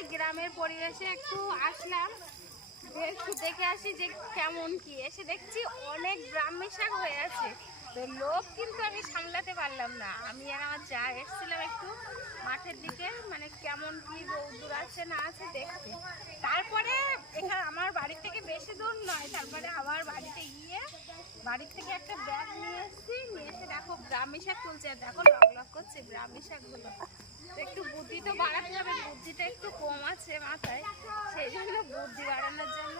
এই গ্রামের পরিবেশে একটু আসলাম, একটু দেখে আসি যে কেমন কি। এসে দেখছি অনেক ব্রাহ্মী শাক হয়ে আছে, তো লোভ কিন্তু আমি সামলাতে পারলাম না। আমি আর আমার যা এসেছিলাম একটু মাঠের দিকে, মানে কেমন কি রৌদ্র আছে না আছে দেখতে। তারপরে এখানে আমার বাড়ি থেকে বেশি দূর নয়, তারপরে আমার বাড়িতে গিয়ে বাড়ির থেকে একটা ব্যাগ নিয়ে এসেছি, নিয়ে এসে দেখো ব্রাহ্মী শাক তুলছে, আর দেখো লক লক করছে ব্রাহ্মী শাকগুলো। একটু বুদ্ধি তো বাড়াতে হবে, বুদ্ধিটা একটু কম আছে মাথায়, সেই জন্য বুদ্ধি বাড়ানোর জন্য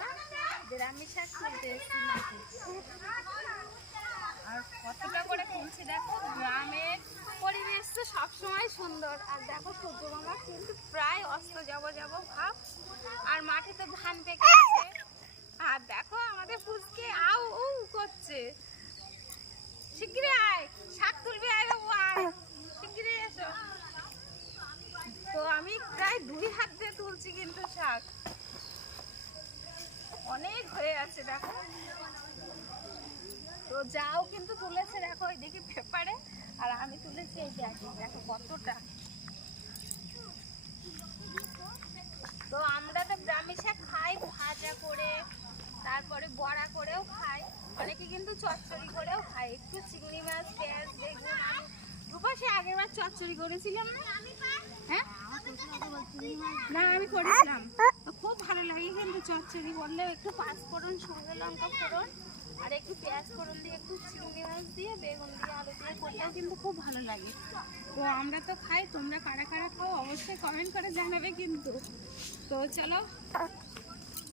ব্রাহ্মী শাক তুলতে এসেছি মাঠে। আর কতটা করে তুলছি দেখো। গ্রামের পরিবেশ তো সবসময় সুন্দর। আর দেখো সূর্য মামা কিন্তু প্রায় অস্ত যাব যাব ভাব, আর মাঠে তো ধান পেকে আছে। আর দেখো আমাদের পুচকে আউ উ করছে, শিগগিরই আয় শাক তুলবি, আয় বাবু আয়, শিগগিরই এসো। তো আমি প্রায় 2 হাত দিয়ে তুলছি কিন্তু শাক অনেক হয়ে আছে দেখো। তো যাও কিন্তু তুলেছে দেখো ওইদিকে পেপারে, আর আমি তুলেছি এই ব্যাগে, দেখো কতটা। তো আমরা তো ব্রাহ্মী শাক খাই ভাজা করে, তারপরে বড়া করেও খাই, অনেকে কিন্তু চচ্চড়ি করেও খাই, একটু চিংড়ি মাছ পেঁয়াজ বেগুন আলু। দুপাশে আগের বার চচ্চড়ি করেছিলাম না? হ্যাঁ না, আমি করেছিলাম, খুব ভালো লাগে কিন্তু চচ্চড়ি করলে। একটু পাঁচফোড়ন, শুকনো লঙ্কা ফোড়ন আর একটু পেঁয়াজ ফোড়ন দিয়ে, একটু চিংড়ি মাছ দিয়ে, বেগুন দিয়ে, আলু দিয়ে করলেও কিন্তু খুব ভালো লাগে। তো আমরা তো খাই, তোমরা কারা কারা খাও অবশ্যই কমেন্ট করে জানাবে কিন্তু। তো চলো।